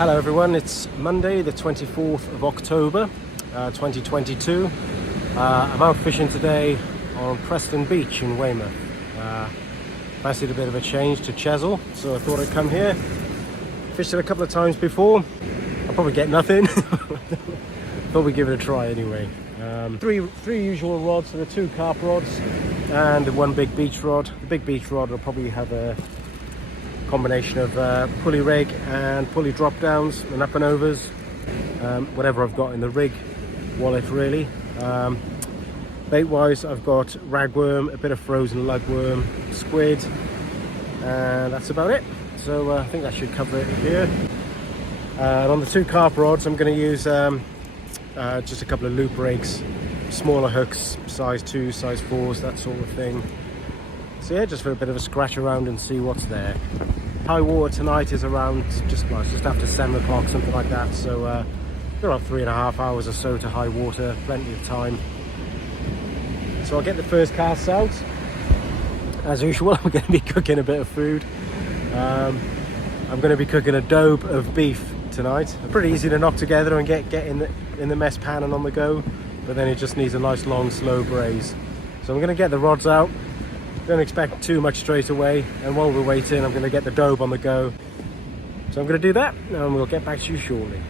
Hello everyone, it's Monday the 24th of October 2022. I'm out fishing today on Preston Beach in Weymouth. Fancied a bit of a change to Chesil, so I thought I'd come here. Fished it a couple of times before. I'll probably get nothing. Thought we'd give it a try anyway. Three usual rods, so the two carp rods and one big beach rod. The big beach rod will probably have a combination of pulley rig and pulley drop downs and up and overs, whatever I've got in the rig wallet really. Bait wise, I've got ragworm, a bit of frozen lugworm, squid, and that's about it. So I think that should cover it here. And on the two carp rods, I'm going to use just a couple of loop rigs, smaller hooks, size 2, size 4s, that sort of thing. So yeah, just for a bit of a scratch around and see what's there. High water tonight is around just after 7 o'clock, something like that. So about 3.5 hours or so to high water, plenty of time. So I'll get the first casts out. As usual, I'm going to be cooking a bit of food. I'm going to be cooking a dobe of beef tonight. Pretty easy to knock together and get in the mess pan and on the go, but then it just needs a nice long slow braise. So I'm going to get the rods out. Don't expect too much straight away, and while we're waiting I'm going to get the dobe on the go. So I'm going to do that and we'll get back to you shortly.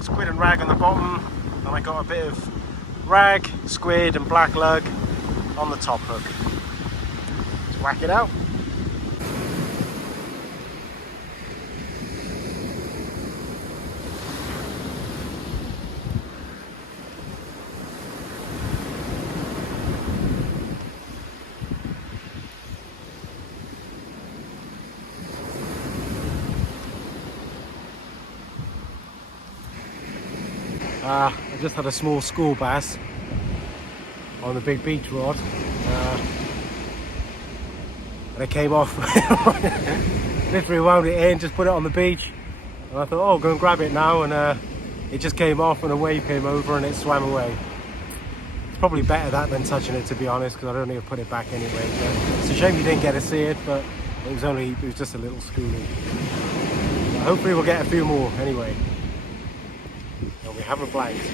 Squid and rag on the bottom, and I got a bit of rag, squid and black lug on the top hook. Let's whack it out. I just had a small school bass on the big beach rod, and it came off. Literally wound it in, just put it on the beach, and I thought, oh, go and grab it now, and it just came off and a wave came over and it swam away. It's probably better that than touching it, to be honest, because I don't need to put it back anyway. But it's a shame you didn't get to see it, but it was just a little schoolie. So hopefully we'll get a few more anyway. We haven't blanked.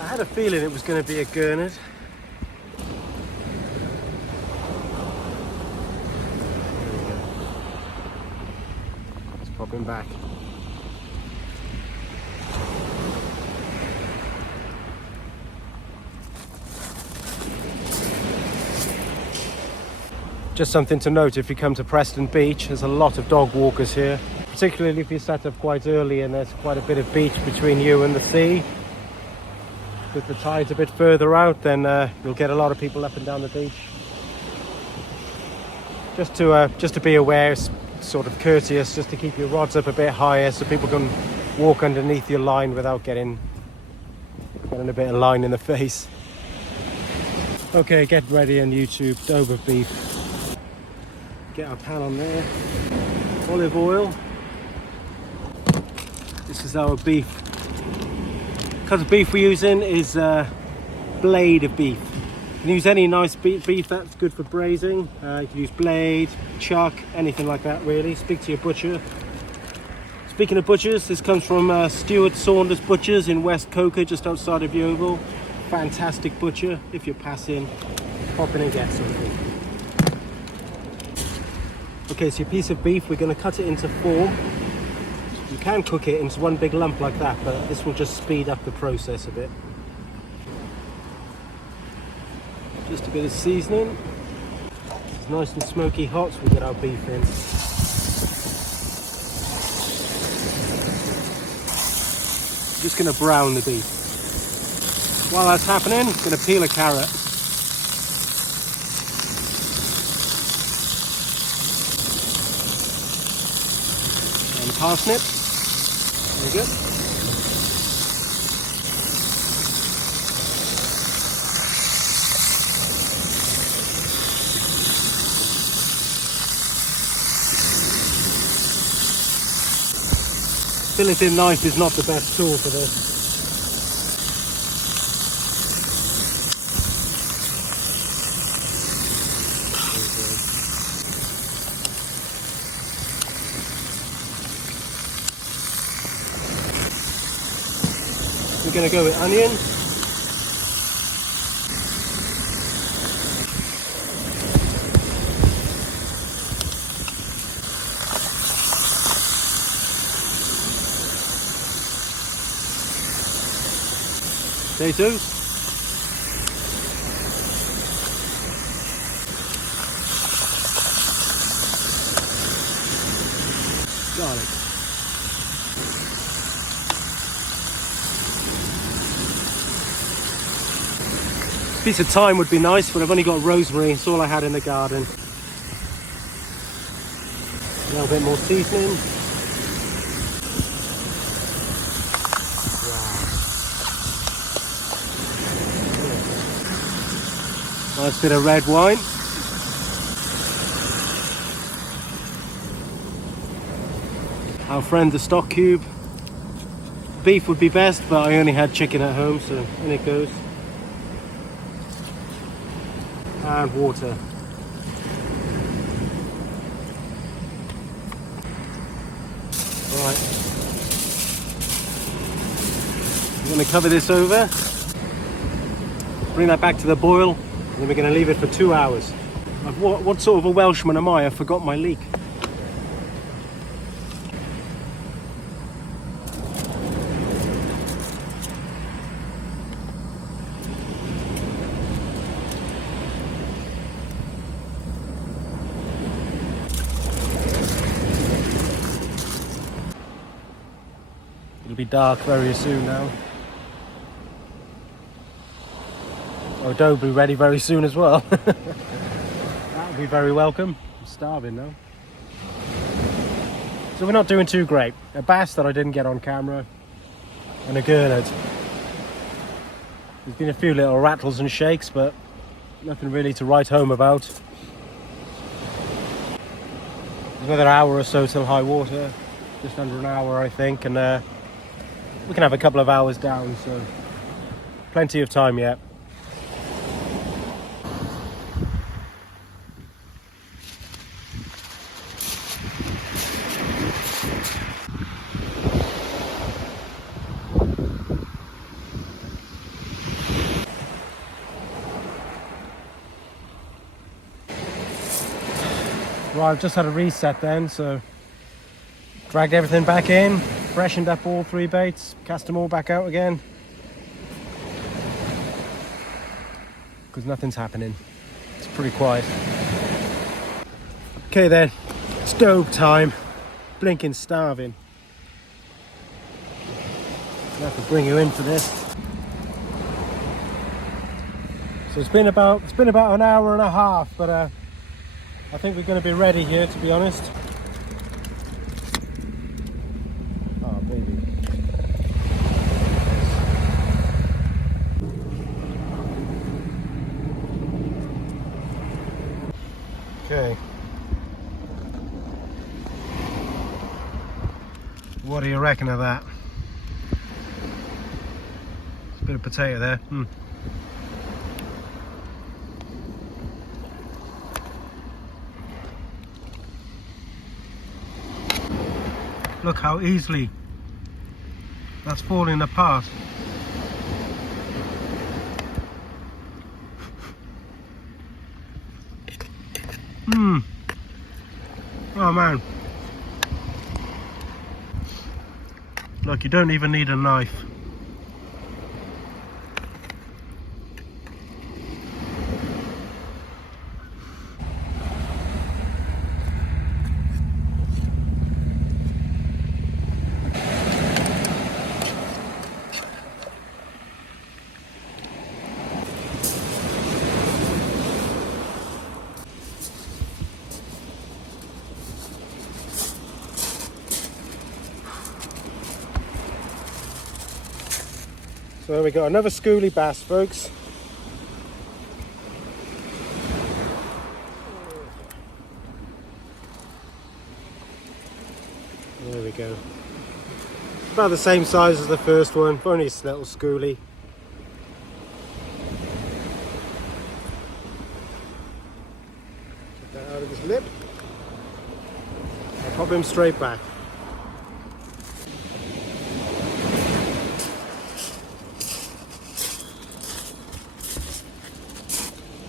I had a feeling it was going to be a gurnard. Let's pop him back. Just something to note, if you come to Preston Beach, there's a lot of dog walkers here, particularly if you set up quite early and there's quite a bit of beach between you and the sea. If the tide's a bit further out, then you'll get a lot of people up and down the beach. Just to be aware, it's sort of courteous, just to keep your rods up a bit higher so people can walk underneath your line without getting a bit of line in the face. Okay, get ready on YouTube, dobe of beef. Get our pan on there. Olive oil. This is our beef. Cut of beef we're using is blade of beef. You can use any nice beef that's good for braising. You can use blade, chuck, anything like that really. Speak to your butcher. It's Speaking of butchers, this comes from Stuart Saunders Butchers in West Coker, just outside of Yeovil. Fantastic butcher. If you're passing, pop in and get something. Okay, so your piece of beef, we're going to cut it into 4. You can cook it into one big lump like that, but this will just speed up the process a bit. Just a bit of seasoning. It's nice and smoky hot, so we get our beef in. Just going to brown the beef. While that's happening, I'm going to peel a carrot. And parsnip. Very good. Fillet knife is not the best tool for this. We're going to go with onion. Potatoes. Garlic. A piece of thyme would be nice, but I've only got rosemary. It's all I had in the garden. A little bit more seasoning. Nice bit of red wine. Our friend the stock cube. Beef would be best, but I only had chicken at home, so in it goes. And water. Right. I'm going to cover this over. Bring that back to the boil. And then we're going to leave it for 2 hours. What sort of a Welshman am I? I forgot my leek. It'll be dark very soon now. Oh, dough will be ready very soon as well. That'll be very welcome. I'm starving now. So we're not doing too great. A bass that I didn't get on camera, and a gurnard. There's been a few little rattles and shakes, but nothing really to write home about. There's another hour or so till high water, just under an hour I think, and we can have a couple of hours down, so plenty of time yet. Right, I've just had a reset then, so dragged everything back in, freshened up all 3 baits, cast them all back out again. Because nothing's happening. It's pretty quiet. Okay then, stove time. Blinking starving. I have to bring you in for this. So it's been about an hour and a half, but I think we're going to be ready here, to be honest. Oh, baby. Okay. What do you reckon of that? It's a bit of potato there. Look how easily that's falling apart. Oh man. Look, you don't even need a knife. So there we go, another schoolie bass, folks. There we go. About the same size as the first one, only a little schoolie. Get that out of his lip. I'll pop him straight back.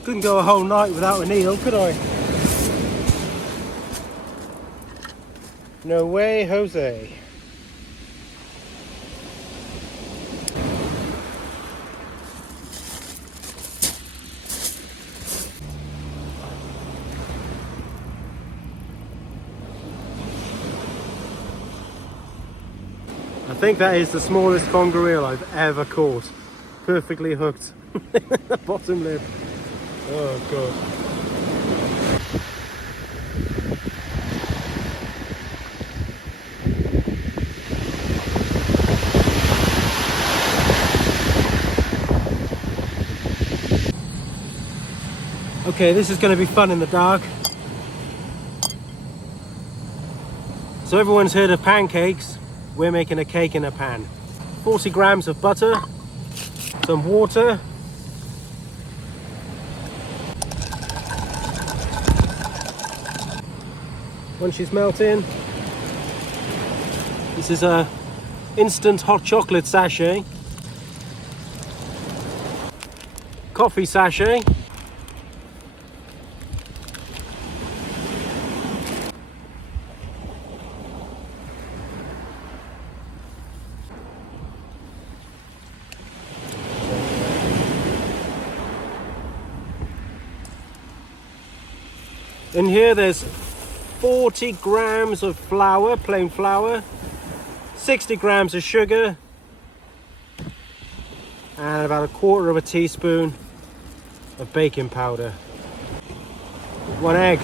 Couldn't go a whole night without an eel, could I? No way, Jose. I think that is the smallest conger eel I've ever caught. Perfectly hooked. The bottom lip. Oh god. Okay, this is going to be fun in the dark. So everyone's heard of pancakes. We're making a cake in a pan. 40 grams of butter, some water, once she's melting, this is a instant hot chocolate sachet, coffee sachet, in here there's 40 grams of flour, plain flour, 60 grams of sugar, and about a quarter of a teaspoon of baking powder. 1 egg.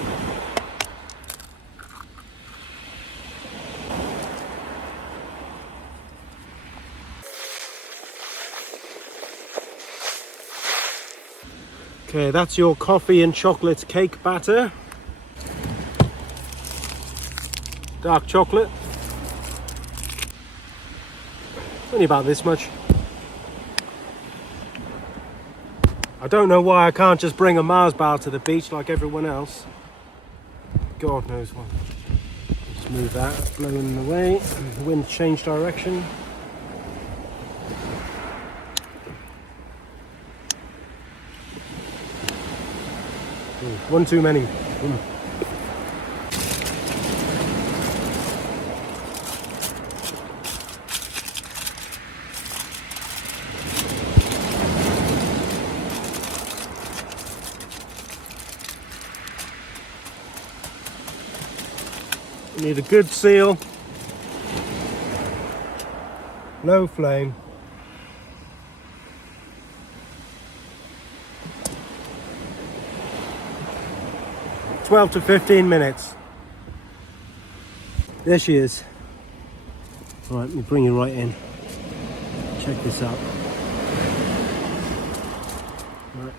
Okay, that's your coffee and chocolate cake batter. Dark chocolate. Only about this much. I don't know why I can't just bring a Mars bar to the beach like everyone else. God knows why. Just move that, blowing away. The wind changed direction. One too many. You need a good seal, low flame, (12 to 15 minutes). There she is. All right, let me bring you right in. Check this out. Right.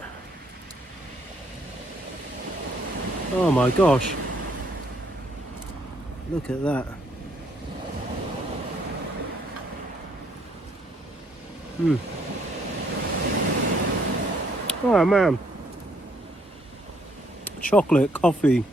Oh my gosh. Look at that. Oh man. Chocolate, coffee.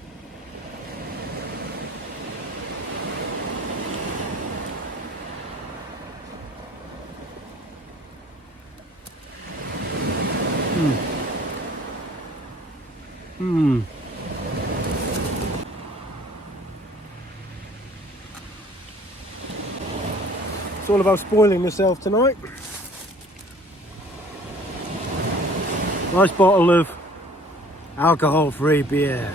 It's all about spoiling myself tonight. Nice bottle of alcohol-free beer.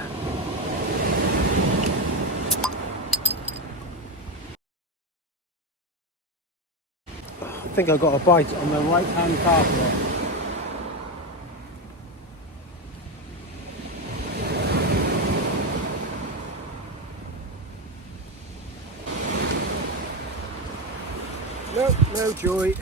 I think I got a bite on the right-hand calf there. No joy.